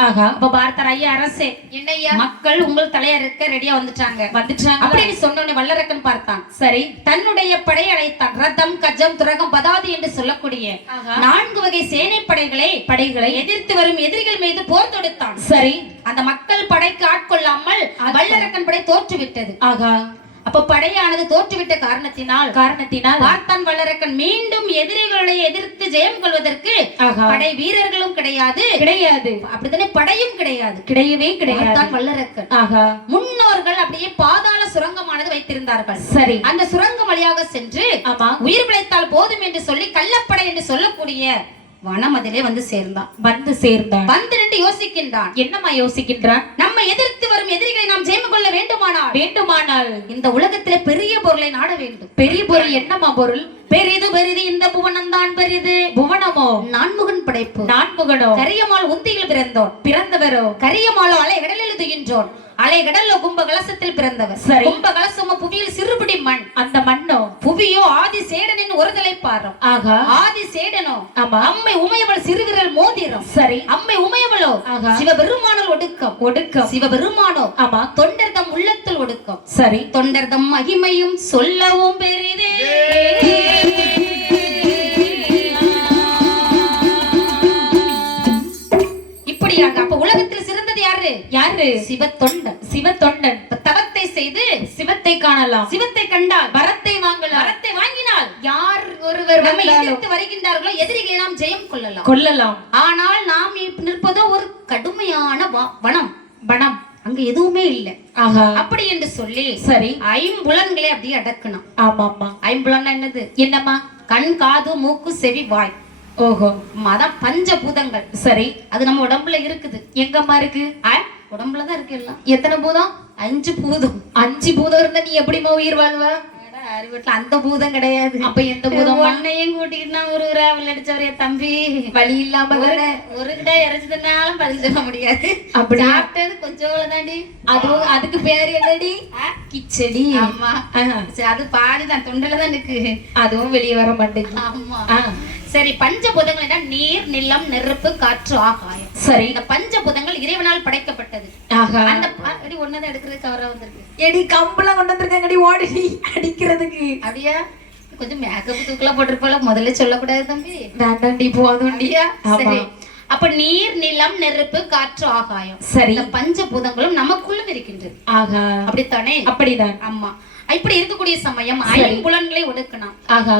ஆகா அப்ப பார்த்தார் ஐயா அரசே என்னய்யா? மக்கள் உங்கள் தலையறுக்க ரெடியா வந்துட்டாங்க. வந்துட்டாங்க அப்படின்னு சொன்னோடனே வல்லரக்கன் பார்த்தான். சரி. தன்னுடைய படை அழைத்தான். ரதம் கஜம் துரகம் பதாதி என்று சொல்லக்கூடிய. நான்கு வகை சேனை படைகளை? படைகளை எதிர்த்து வரும் எதிரிகள் மீது போர் தொடுத்தான். சரி. அந்த மக்கள் படைக்கு ஆட்கொள்ளாமல் ஆட்கொள்ள- வல்லரக்கன் படை தோற்றுவிட்டது. ஆகா அப்ப படையானது தோற்றுவிட்ட காரணத்தினால் காரணத்தினால் பார்த்தான் வல்லரக்கன் மீண்டும் எதிரிகளை எதிர்த்து ஜெயம் கொள்வதற்கு படை வீரர்களும் கிடையாது. கிடையாது. அப்படித்தானே? படையும் கிடையாது. கிடையவே கிடையாது. வல்லரக்கன். ஆகா. முன்னோர்கள் அப்படியே பாதாள சுரங்கமானது வைத்திருந்தார்கள். சரி. அந்த சுரங்கம் வழியாக சென்று ஆமா. உயிர் பிழைத்தால் போதும் என்று சொல்லி கள்ளப்படை என்று சொல்லக்கூடிய வனம் அதிலே வந்து சேர்ந்தான். வந்து சேர்ந்தான். வந்து நின்று யோசிக்கின்றான். என்னம்மா யோசிக்கின்றான்? நம்ம எதிர்த்து எதிரிகளை நாம் ஜெயம் கொள்ள வேண்டுமானால்? வேண்டுமானால். இந்த உலகத்திலே பெரிய பொருளை நாட வேண்டும். பெரிய பொருள் என்னம்மா பொருள்? பெரிது பெரிது இந்த புவனம் தான் பெரிது. புவனமோ? நான்முகன் படைப்பு. நான்முகனோ? கரியமால் உந்தியில் பிறந்தோன். பிறந்தவரோ? கரியமாலோ அலை கடலில் துயின்றோன் அலை கடல்ல கும்ப கலசத்தில் பிறந்தவர். சரி. கும்ப கலசமோ புவியில் சிறுபிடி மண். அந்த மண்ணோ? புவியோ ஆதி சேடனின் ஒருதலை பாரம் ஆகா. ஆதி ஆமா. அம்மை உமையவள் சிறுவிரல் மோதிரம். சரி. அம்மை உமையவளோ. சிவபெருமானல் ஒடுக்கம். ஒடுக்கம். சிவபெருமானோ. ஆமா. தொண்டர்தம் உள்ளத்தில் ஒடுக்கம். சரி. தொண்டர்தம் மகிமையும் சொல்லவும் பெரிதே. இப்படியாக அப்ப உலகத்தில் சிறந்தது யாரு? யாரு? சிவ தொண்டன் சிவ தொண்டன் இப்ப தவத்தை செய்து சிவத்தை காணலாம். சிவத்தை கண்டால் வரத்தை வாங்கலாம். வரத்தை வாங்கினால் யார் ஒருவர் நம்மை எதிர்த்து வருகின்றார்களோ எதிரிகளை நாம் ஜெயம் கொள்ளலாம். கொல்லலாம் ஆனால் நாம் நிற்பதோ ஒரு கடுமையான வனம். பணம் அங்க எதுவுமே இல்லை. ஆகா அப்படி என்று சொல்லி சரி. ஐம்புலன்களை அப்படியே அடக்கணும். ஆமா ஆமா ஐம்புலன் என்னது? என்னம்மா? கண் காது மூக்கு செவி வாய். ஓஹோ. அதான் பஞ்சபூதங்கள். சரி. அது நம்ம உடம்புல இருக்குது. எங்கம்மா இருக்கு? உடம்புல தான் இருக்கு எல்லாம். எத்தனை பூதம்? அஞ்சு பூதம். அஞ்சு பூதம் இருந்தா நீ எப்படிம்மா உயிர் வாழ்வ? அட, அறிவீட்டுல அந்த பூதம் கிடையாது. அப்ப எந்த பூதம் உன்னையும் கூட்டிக்கிட்டு ஒரு ராவல் அடிச்சவரே தம்பி. வழி இல்லாம ஒரு கிட்ட இறைச்சதுனாலும் பதில் சொல்ல முடியாது. அப்படியா? சாப்பிட்டது கொஞ்சம் தாண்டி அதுவும் அதுக்கு பேர் என்னடி? கிச்சடி. ஆமா. அது பாதி தான் தொண்டையில தான் இருக்கு. அதுவும் வெளியே வர மாட்டேங்குது. ஆமா. சரி பஞ்சபூதங்கள் என்ன நீர் நிலம் நெருப்பு காற்று ஆகாயம். சரி. இந்த பஞ்சபூதங்கள் இறைவனால் படைக்கப்பட்டது. அந்த அடி ஒன்னதான் எடுக்கிறதுக்கு கவரா வந்திருக்கு. எடி கம்பளம் கொண்டு வந்திருக்காங்கடி ஓடி அடிக்கிறதுக்கு. அப்படியா கொஞ்சம் மேக்கப் தூக்கலா போட்டிருப்பால முதல்ல சொல்லக்கூடாது தம்பி. வேண்டாண்டி போதும்டி அப்படியா ஆமா. சரி. அப்ப நீர் நிலம் நெருப்பு காற்று ஆகாயம். சரி. இந்த பஞ்சபூதங்களும் நமக்குள்ளும் இருக்கின்றது. ஆகா. அப்படித்தானே? அப்படிதான். ஆமா. இப்படி இருக்கக்கூடிய சமயம். ஐம்புலன்களை ஒடுக்கணும். ஆகா.